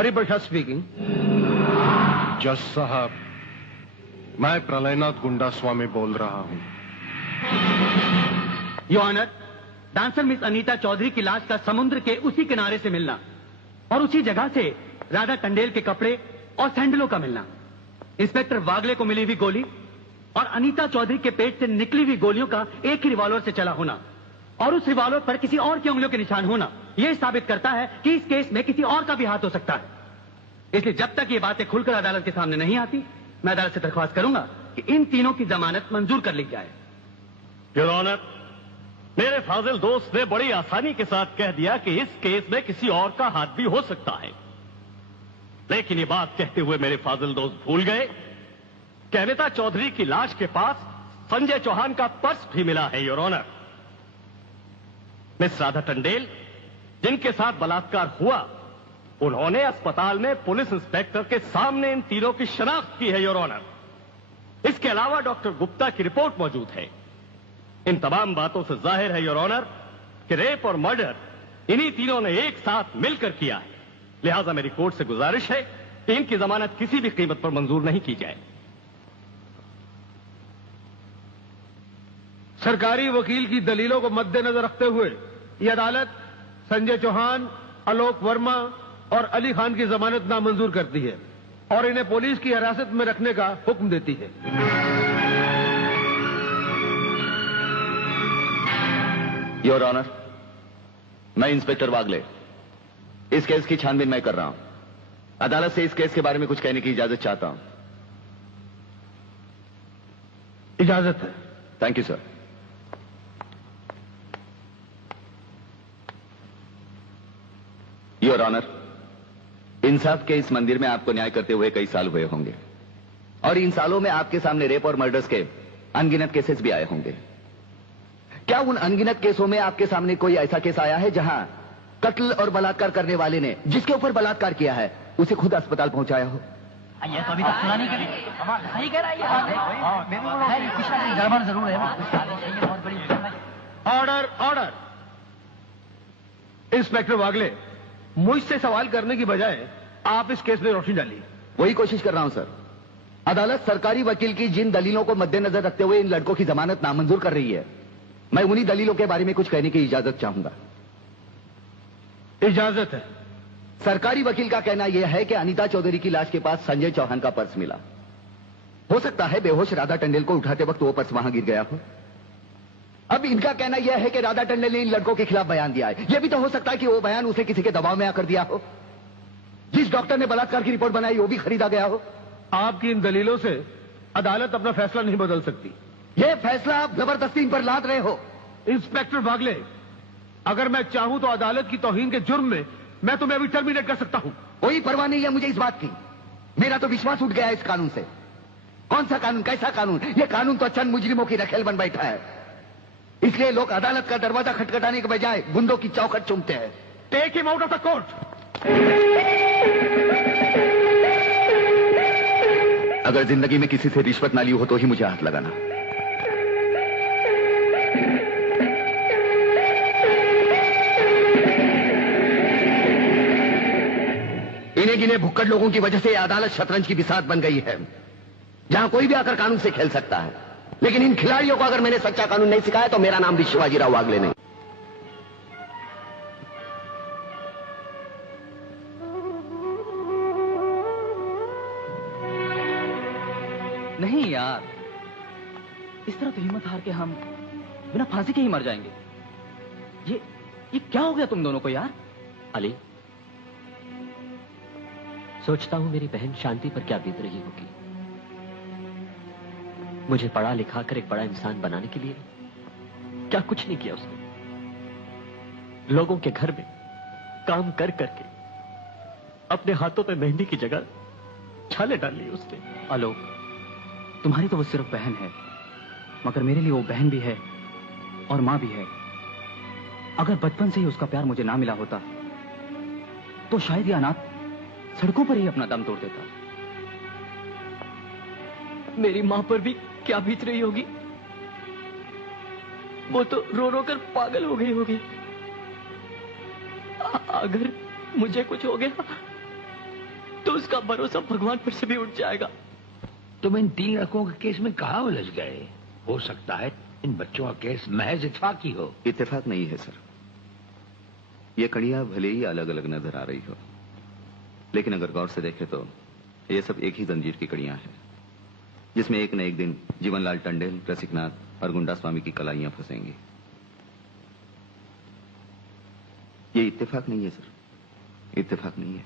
Hariprasad speaking. जज साहब, मैं प्रलयनाथ गुंडा स्वामी बोल रहा हूं। Your honour, dancer miss Anita Chaudhary की लाश का समुद्र के उसी किनारे से मिलना और उसी जगह से राधा टंडेल के कपड़े और सैंडलों का मिलना, इंस्पेक्टर वागले को मिली हुई गोली और अनीता चौधरी के पेट से निकली हुई गोलियों का एक ही रिवॉल्वर से चला होना और उस रिवॉल्वर पर किसी और की उंगलियों के निशान होना, यह साबित करता है कि इस केस में किसी और का भी हाथ हो सकता है। इसलिए जब तक ये बातें खुलकर अदालत के सामने नहीं आती, मैं अदालत से दरख्वास्त करूंगा कि इन तीनों की जमानत मंजूर कर ली जाए। योर ऑनर, मेरे फाजिल दोस्त ने बड़ी आसानी के साथ कह दिया कि इस केस में किसी और का हाथ भी हो सकता है, लेकिन ये बात कहते हुए मेरे फाजिल दोस्त भूल गए कि अनीता चौधरी की लाश के पास संजय चौहान का पर्स भी मिला है। Your honour, miss Radha Tandel जिनके साथ बलात्कार हुआ, उन्होंने अस्पताल में पुलिस इंस्पेक्टर के सामने इन तीनों की शनाख्त की है। योर ऑनर, इसके अलावा डॉक्टर गुप्ता की रिपोर्ट मौजूद है। इन तमाम बातों से जाहिर है योर ऑनर कि रेप और मर्डर इन्हीं तीनों ने एक साथ मिलकर किया है। लिहाजा मेरी कोर्ट से गुजारिश है कि इनकी जमानत किसी भी कीमत पर मंजूर नहीं की जाए। सरकारी वकील की दलीलों को मद्देनजर रखते हुए यह अदालत संजय चौहान, आलोक वर्मा और अली खान की जमानत नामंजूर करती है और इन्हें पुलिस की हिरासत में रखने का हुक्म देती है। योर ऑनर, मैं इंस्पेक्टर वागले इस केस की छानबीन मैं कर रहा हूं। अदालत से इस केस के बारे में कुछ कहने की इजाजत चाहता हूं। इजाजत है। Thank you sir. Your honour, इंसाफ के इस मंदिर में आपको न्याय करते हुए कई साल हुए होंगे और इन सालों में आपके सामने रेप और मर्डर्स के अनगिनत केसेस भी आए होंगे। क्या उन अनगिनत केसों में आपके सामने कोई ऐसा केस आया है जहां कत्ल और बलात्कार करने वाले ने जिसके ऊपर बलात्कार किया है उसे खुद अस्पताल पहुंचाया हो? ये तो अभी तक सुना नहीं करी। सही कह रहा है, ये गड़बड़ जरूर है। बहुत बड़ी ऑर्डर, ऑर्डर। इंस्पेक्टर वागले, मुझसे सवाल करने की बजाय आप इस केस में रोशनी डालिए। वही कोशिश कर रहा हूं सर। अदालत सरकारी वकील की जिन दलीलों को मद्देनजर रखते हुए इन लड़कों की जमानत नामंजूर कर रही है, मैं उन्हीं दलीलों के बारे में कुछ कहने की इजाजत चाहूंगा। इजाजत है। सरकारी वकील का कहना यह है कि अनीता चौधरी की लाश के पास संजय चौहान का पर्स मिला। हो सकता है बेहोश राधा टंडेल को उठाते वक्त वो पर्स वहां गिर गया हो। अब इनका कहना यह है कि राधा टंडेल ने इन लड़कों के खिलाफ बयान दिया है। यह भी तो हो सकता है कि वो बयान उसे किसी के दबाव में आकर दिया हो। जिस डॉक्टर ने बलात्कार की रिपोर्ट बनाई वो भी खरीदा गया हो। आपकी इन दलीलों से अदालत अपना फैसला नहीं बदल सकती। यह फैसला आप जबरदस्ती इन पर लाद रहे हो। इंस्पेक्टर वागले, अगर मैं चाहूं तो अदालत की तौहीन के जुर्म में मैं तुम्हें अभी टर्मिनेट कर सकता हूं। कोई परवाह नहीं है मुझे इस बात की। मेरा तो विश्वास उठ गया है इस कानून से। कौन सा कानून, कैसा कानून? यह कानून तो चंद मुजरिमों की रखेल बन बैठा है। इसलिए लोग अदालत का दरवाजा खटखटाने के बजाय गुंडों की चौखट चूमते हैं। Take him out of the court. अगर जिंदगी में किसी से रिश्वत ना ली हो तो ही मुझे हाथ लगाना। इन्हें गिने भुक्कड़ लोगों की वजह से अदालत शतरंज की बिसात बन गई है, जहां कोई भी आकर कानून से खेल सकता है। लेकिन इन खिलाड़ियों को अगर मैंने सच्चा कानून नहीं सिखाया तो मेरा नाम भी शिवाजीराव वागले नहीं। नहीं यार, इस तरह तो हिम्मत हार के हम बिना फांसी के ही मर जाएंगे। ये क्या हो गया तुम दोनों को यार? अली, सोचता हूं मेरी बहन शांति पर क्या बीत रही होगी। मुझे पढ़ा लिखा कर एक बड़ा इंसान बनाने के लिए क्या कुछ नहीं किया उसने। लोगों के घर में काम कर करके अपने हाथों पे मेहंदी की जगह छाले डाल ली उसने। आलोक, तुम्हारी तो वो सिर्फ बहन है, मगर मेरे लिए वो बहन भी है और मां भी है। अगर बचपन से ही उसका प्यार मुझे ना मिला होता तो शायद ये अनाथ सड़कों पर ही अपना दम तोड़ देता। मेरी मां पर भी क्या बीत रही होगी। वो तो रो रो कर पागल हो गई होगी। अगर मुझे कुछ हो गया तो उसका भरोसा भगवान पर से भी उठ जाएगा। तुम इन 3 लड़कों के केस में कहाँ उलझ गए? हो सकता है इन बच्चों का केस महज इत्तेफाकी हो। इत्तेफाक नहीं है सर। ये कड़ियां भले ही अलग अलग नजर आ रही हो, लेकिन अगर गौर से देखें तो ये सब एक ही जंजीर की कड़ियां हैं, जिसमें एक न एक दिन जीवनलाल टंडेल, रसिकनाथ और गुंडा स्वामी की कलाइयां फंसेंगी। ये इत्तेफाक नहीं है सर, इत्तेफाक नहीं है।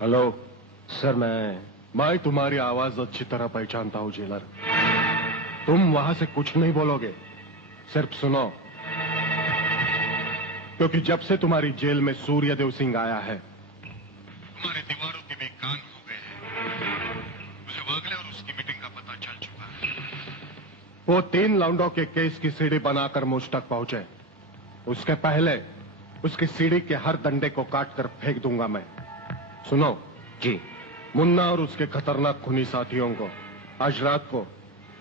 हेलो सर, मैं तुम्हारी आवाज अच्छी तरह पहचानता हूं जेलर। तुम वहां से कुछ नहीं बोलोगे, सिर्फ सुनो, क्योंकि जब से तुम्हारी जेल में सूर्यदेव सिंह आया है, तुम्हारे दीवारों के भी कान हो गए हैं। मुझे वागले और उसकी मीटिंग का पता चल चुका है। वो 3 लौंडों के केस की सीढ़ी बनाकर मुझ तक पहुंचे। उसके पहले उसकी सीढ़ी के हर डंडे को काटकर फेंक दूंगा मैं। सुनो जी। मुन्ना और उसके खतरनाक खूनी साथियों को आज रात को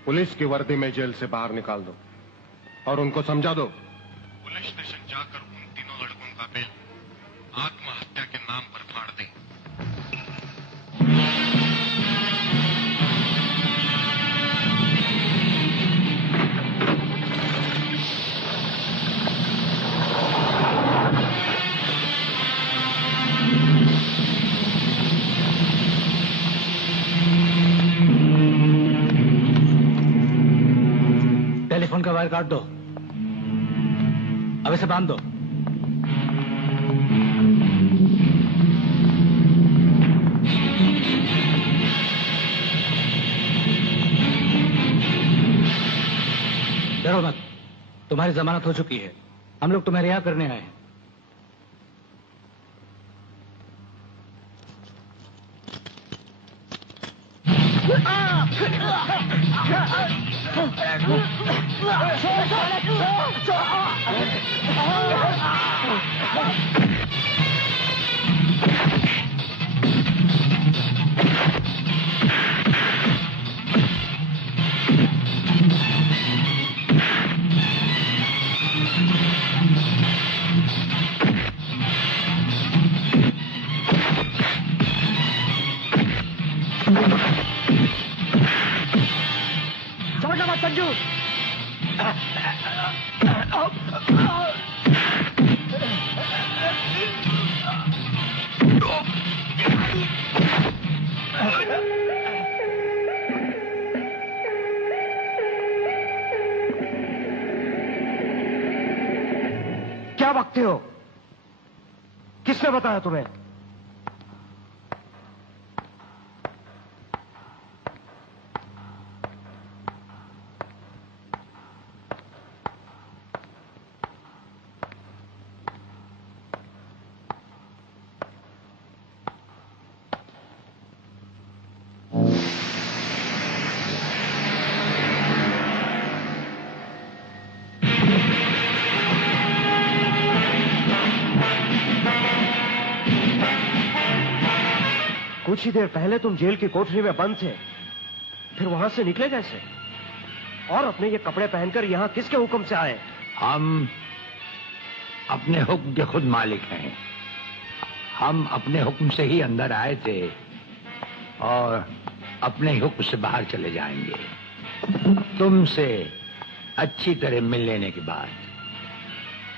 पुलिस की वर्दी में जेल से बाहर निकाल दो और उनको समझा दो पुलिस स्टेशन जाकर उन तीनों लड़कों का बेल आत्महत्या के नाम पर फाड़ दे। टेलीफोन का वायर काट दो, अब इसे बांध दो। डरो मत, तुम्हारी जमानत हो चुकी है। हम लोग तुम्हें रिहा करने आए हैं। समझना मत संजू। क्या बकते हो? किसने बताया तुम्हें? कुछ ही देर पहले तुम जेल की कोठरी में बंद थे, फिर वहां से निकले कैसे? और अपने ये कपड़े पहनकर यहाँ किसके हुक्म से आए? हम अपने हुक्म के खुद मालिक हैं। हम अपने हुक्म से ही अंदर आए थे और अपने ही हुक्म से बाहर चले जाएंगे, तुमसे अच्छी तरह मिल लेने के बाद।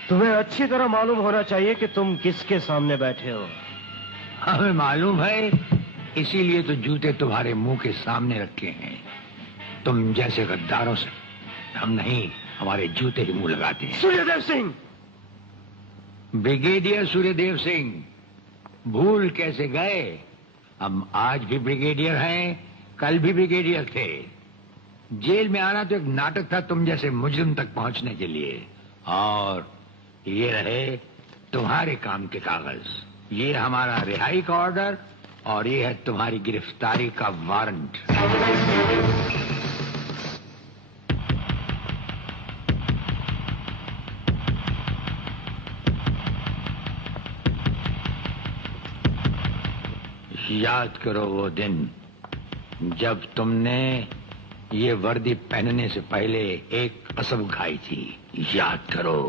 तुम्हें अच्छी तरह मालूम होना चाहिए कि तुम किसके सामने बैठे हो। हमें मालूम है, इसीलिए तो जूते तुम्हारे मुंह के सामने रखे हैं। तुम जैसे गद्दारों से हम नहीं, हमारे जूते ही मुंह लगाते हैं। सूर्यदेव सिंह! ब्रिगेडियर सूर्यदेव सिंह, भूल कैसे गए? हम आज भी ब्रिगेडियर हैं, कल भी ब्रिगेडियर थे। जेल में आना तो एक नाटक था तुम जैसे मुजरिम तक पहुंचने के लिए। और ये रहे तुम्हारे काम के कागज। ये हमारा रिहाई का ऑर्डर और ये है तुम्हारी गिरफ्तारी का वारंट। याद करो वो दिन जब तुमने ये वर्दी पहनने से पहले एक कसम खाई थी, याद करो।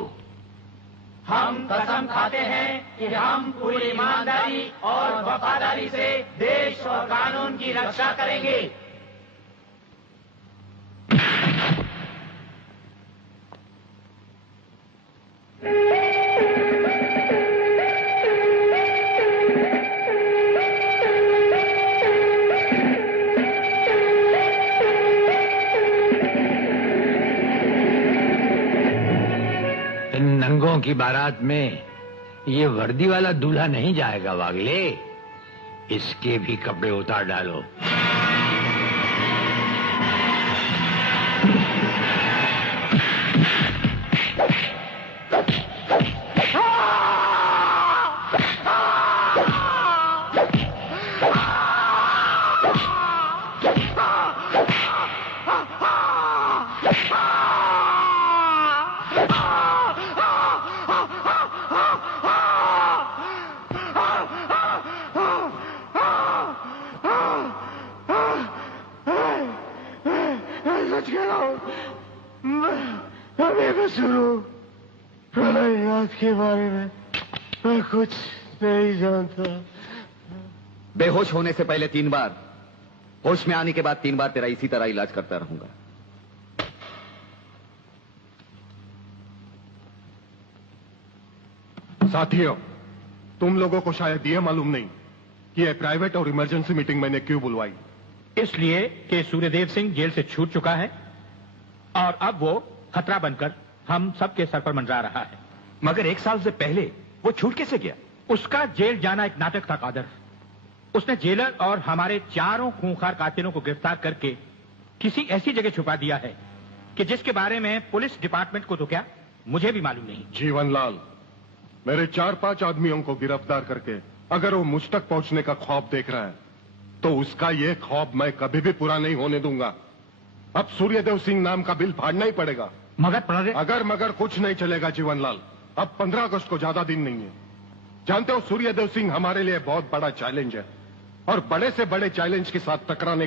हम कसम खाते हैं कि हम पूरी ईमानदारी और वफादारी से देश और कानून की रक्षा करेंगे। नंगों की बारात में ये वर्दी वाला दूल्हा नहीं जाएगा वागले, इसके भी कपड़े उतार डालो। के बारे में मैं कुछ नहीं जानता। बेहोश होने से पहले 3 बार, होश में आने के बाद 3 बार तेरा इसी तरह इलाज करता रहूंगा। साथियों, तुम लोगों को शायद यह मालूम नहीं कि यह प्राइवेट और इमरजेंसी मीटिंग मैंने क्यों बुलवाई। इसलिए कि सूर्यदेव सिंह जेल से छूट चुका है और अब वो खतरा बनकर हम सबके सर पर मंडरा रहा है। मगर 1 साल से पहले वो छूट कैसे गया? उसका जेल जाना एक नाटक था कादर। उसने जेलर और हमारे 4 खूंखार कातिलों को गिरफ्तार करके किसी ऐसी जगह छुपा दिया है कि जिसके बारे में पुलिस डिपार्टमेंट को तो क्या, मुझे भी मालूम नहीं। जीवनलाल, मेरे 4-5 आदमियों को गिरफ्तार करके अगर वो मुझ तक पहुंचने का ख्वाब देख रहा है तो उसका ये ख्वाब मैं कभी भी पूरा नहीं होने दूंगा। अब सूर्यदेव सिंह नाम का बिल फाड़ना ही पड़ेगा। अगर मगर कुछ नहीं चलेगा जीवनलाल। अब 15 अगस्त को ज्यादा दिन नहीं है। जानते हो सूर्यदेव सिंह हमारे लिए बहुत बड़ा चैलेंज है और बड़े से बड़े चैलेंज के साथ टकराने का